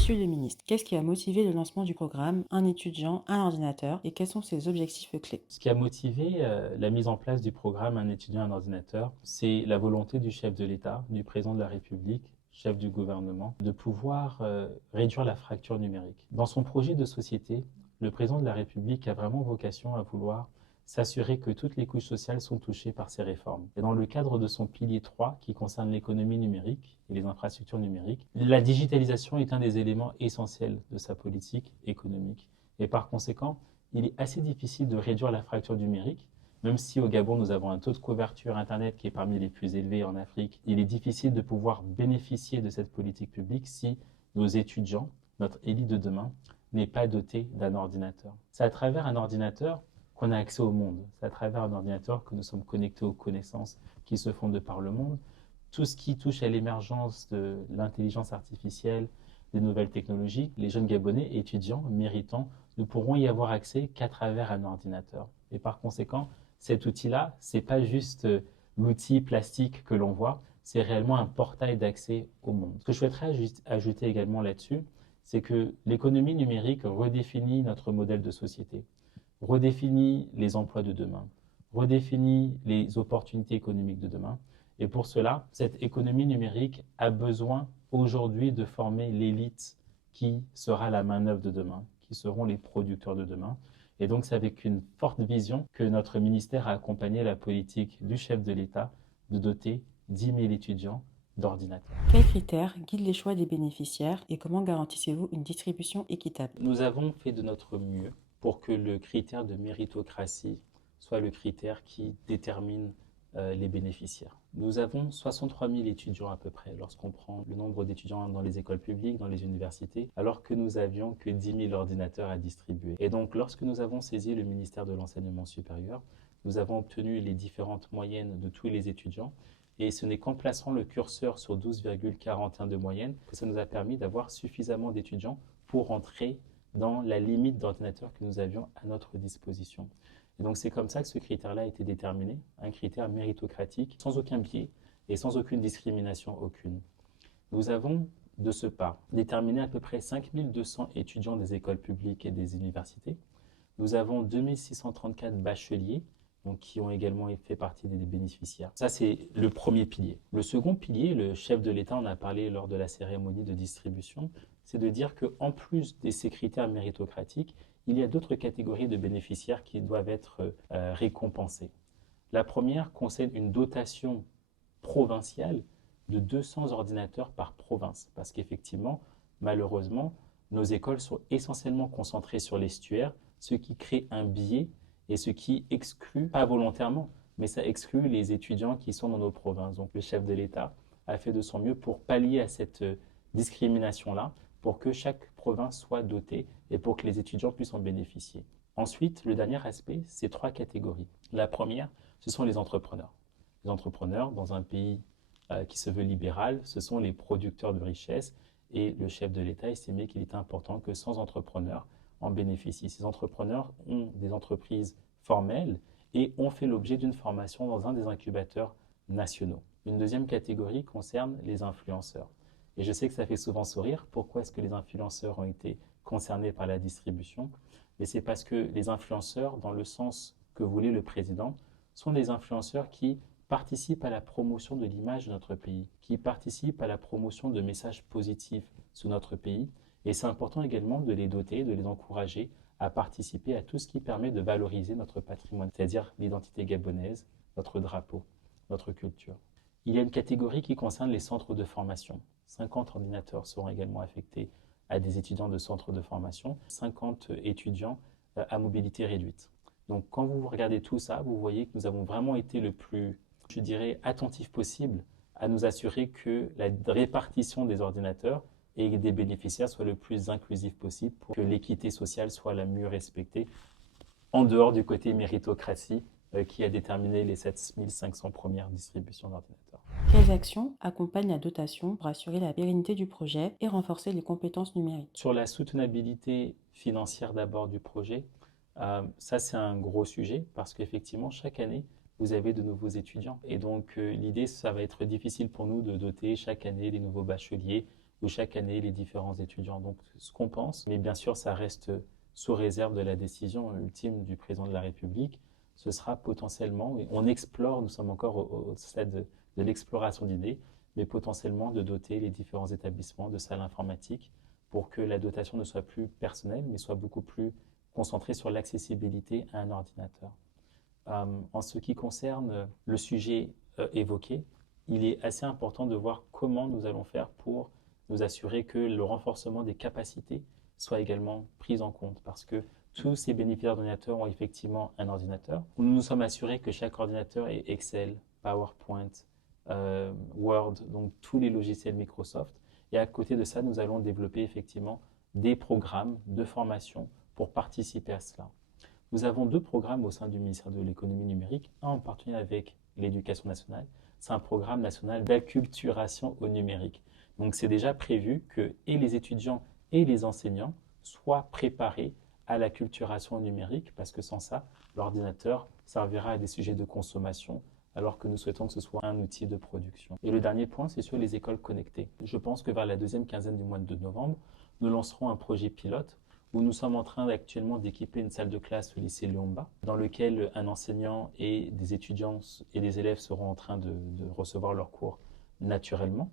Monsieur le ministre, qu'est-ce qui a motivé le lancement du programme Un étudiant, un ordinateur et quels sont ses objectifs clés? Ce qui a motivé la mise en place du programme Un étudiant, un ordinateur, c'est la volonté du chef de l'État, du président de la République, chef du gouvernement, de pouvoir réduire la fracture numérique. Dans son projet de société, le président de la République a vraiment vocation à vouloir s'assurer que toutes les couches sociales sont touchées par ces réformes. Et dans le cadre de son pilier 3, qui concerne l'économie numérique et les infrastructures numériques, la digitalisation est un des éléments essentiels de sa politique économique. Et par conséquent, il est assez difficile de réduire la fracture numérique, même si au Gabon, nous avons un taux de couverture Internet qui est parmi les plus élevés en Afrique. Il est difficile de pouvoir bénéficier de cette politique publique si nos étudiants, notre élite de demain, n'est pas doté d'un ordinateur. C'est à travers un ordinateur qu'on a accès au monde. C'est à travers un ordinateur que nous sommes connectés aux connaissances qui se font de par le monde. Tout ce qui touche à l'émergence de l'intelligence artificielle, des nouvelles technologies, les jeunes Gabonais étudiants méritants ne pourront y avoir accès qu'à travers un ordinateur. Et par conséquent, cet outil-là, ce n'est pas juste l'outil plastique que l'on voit, c'est réellement un portail d'accès au monde. Ce que je souhaiterais ajouter également là-dessus, c'est que l'économie numérique redéfinit notre modèle de société, redéfinit les emplois de demain, redéfinit les opportunités économiques de demain. Et pour cela, cette économie numérique a besoin aujourd'hui de former l'élite qui sera la main-d'œuvre de demain, qui seront les producteurs de demain. Et donc, c'est avec une forte vision que notre ministère a accompagné la politique du chef de l'État de doter 10 000 étudiants d'ordinateurs. Quels critères guident les choix des bénéficiaires et comment garantissez-vous une distribution équitable? Nous avons fait de notre mieux pour que le critère de méritocratie soit le critère qui détermine les bénéficiaires. Nous avons 63 000 étudiants à peu près lorsqu'on prend le nombre d'étudiants dans les écoles publiques, dans les universités, alors que nous avions que 10 000 ordinateurs à distribuer. Et donc lorsque nous avons saisi le ministère de l'Enseignement supérieur, nous avons obtenu les différentes moyennes de tous les étudiants et ce n'est qu'en plaçant le curseur sur 12,41 de moyenne que ça nous a permis d'avoir suffisamment d'étudiants pour entrer dans la limite d'ordinateurs que nous avions à notre disposition. Et donc c'est comme ça que ce critère-là a été déterminé, un critère méritocratique, sans aucun biais et sans aucune discrimination aucune. Nous avons, de ce pas, déterminé à peu près 5 200 étudiants des écoles publiques et des universités. Nous avons 2 634 bacheliers, donc qui ont également fait partie des bénéficiaires. Ça, c'est le premier pilier. Le second pilier, le chef de l'État en a parlé lors de la cérémonie de distribution, c'est de dire qu'en plus de ces critères méritocratiques, il y a d'autres catégories de bénéficiaires qui doivent être récompensées. La première concerne une dotation provinciale de 200 ordinateurs par province, parce qu'effectivement, malheureusement, nos écoles sont essentiellement concentrées sur l'estuaire, ce qui crée un biais et ce qui exclut, pas volontairement, mais ça exclut les étudiants qui sont dans nos provinces. Donc le chef de l'État a fait de son mieux pour pallier à cette discrimination-là, pour que chaque province soit dotée et pour que les étudiants puissent en bénéficier. Ensuite, le dernier aspect, c'est 3 catégories. La première, ce sont les entrepreneurs. Les entrepreneurs, dans un pays qui se veut libéral, ce sont les producteurs de richesses et le chef de l'État estimait qu'il était important que 100 entrepreneurs en bénéficient. Ces entrepreneurs ont des entreprises formelles et ont fait l'objet d'une formation dans un des incubateurs nationaux. Une deuxième catégorie concerne les influenceurs. Et je sais que ça fait souvent sourire. Pourquoi est-ce que les influenceurs ont été concernés par la distribution? Mais c'est parce que les influenceurs, dans le sens que voulait le président, sont des influenceurs qui participent à la promotion de l'image de notre pays, qui participent à la promotion de messages positifs sur notre pays. Et c'est important également de les doter, de les encourager à participer à tout ce qui permet de valoriser notre patrimoine, c'est-à-dire l'identité gabonaise, notre drapeau, notre culture. Il y a une catégorie qui concerne les centres de formation. 50 ordinateurs seront également affectés à des étudiants de centres de formation, 50 étudiants à mobilité réduite. Donc quand vous regardez tout ça, vous voyez que nous avons vraiment été le plus, je dirais, attentif possible à nous assurer que la répartition des ordinateurs et des bénéficiaires soit le plus inclusif possible pour que l'équité sociale soit la mieux respectée, en dehors du côté méritocratie qui a déterminé les 7500 premières distributions d'ordinateurs. Quelles actions accompagnent la dotation pour assurer la pérennité du projet et renforcer les compétences numériques? Sur la soutenabilité financière d'abord du projet, ça c'est un gros sujet parce qu'effectivement chaque année vous avez de nouveaux étudiants et donc l'idée ça va être difficile pour nous de doter chaque année des nouveaux bacheliers où chaque année, les différents étudiants. Donc, ce qu'on pense, mais bien sûr, ça reste sous réserve de la décision ultime du président de la République, ce sera potentiellement, et on explore, nous sommes encore au stade de l'exploration d'idées, mais potentiellement de doter les différents établissements de salles informatiques pour que la dotation ne soit plus personnelle, mais soit beaucoup plus concentrée sur l'accessibilité à un ordinateur. En ce qui concerne le sujet évoqué, il est assez important de voir comment nous allons faire pour nous assurer que le renforcement des capacités soit également pris en compte, parce que tous ces bénéficiaires d'ordinateurs ont effectivement un ordinateur. Nous nous sommes assurés que chaque ordinateur ait Excel, PowerPoint, Word, donc tous les logiciels Microsoft. Et à côté de ça, nous allons développer effectivement des programmes de formation pour participer à cela. Nous avons 2 programmes au sein du ministère de l'économie numérique, un en partenariat avec l'éducation nationale. C'est un programme national d'acculturation au numérique. Donc c'est déjà prévu que et les étudiants et les enseignants soient préparés à l'acculturation au numérique, parce que sans ça, l'ordinateur servira à des sujets de consommation, alors que nous souhaitons que ce soit un outil de production. Et le dernier point, c'est sur les écoles connectées. Je pense que vers la deuxième quinzaine du mois de novembre, nous lancerons un projet pilote où nous sommes en train actuellement d'équiper une salle de classe au lycée Léon-Bas, dans lequel un enseignant et des étudiants et des élèves seront en train de recevoir leurs cours naturellement,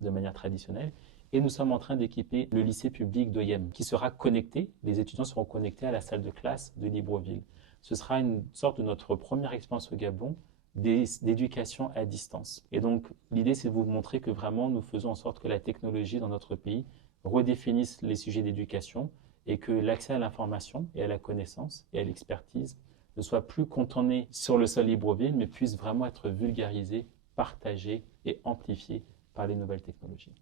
de manière traditionnelle. Et nous sommes en train d'équiper le lycée public d'Oyem, qui sera connecté, les étudiants seront connectés à la salle de classe de Libreville. Ce sera une sorte de notre première expérience au Gabon d'éducation à distance. Et donc, l'idée, c'est de vous montrer que vraiment, nous faisons en sorte que la technologie dans notre pays redéfinisse les sujets d'éducation et que l'accès à l'information et à la connaissance et à l'expertise ne soit plus cantonné sur le sol Libreville, mais puisse vraiment être vulgarisé, partagé et amplifié par les nouvelles technologies.